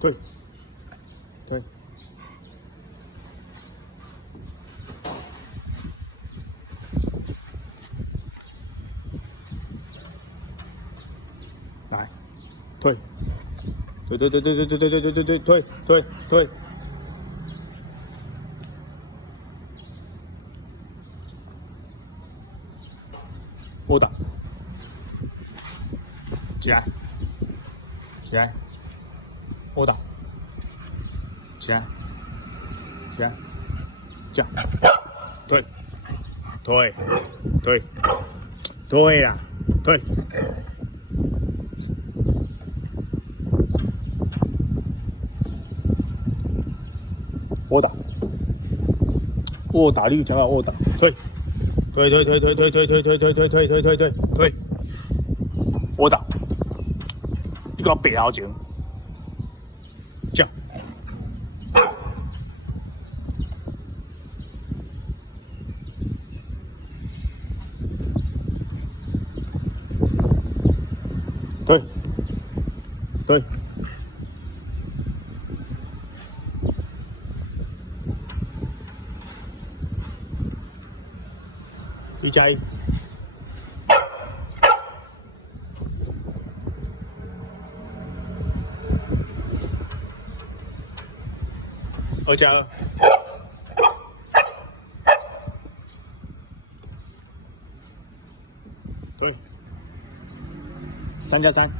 退，退。来，退，退，退，退，退，退，退，退，退，退，退，退，退。殴打，起来，起来，殴打，起来，起来，这样，退，退，退，退呀，退。殴打，殴打力强啊！殴打，退，退，退，退，退，退，退，退，退，退，退，退，退，退，退，退，殴打，你给我背好前，这样，退，退。1+1，2+2，对，3+3。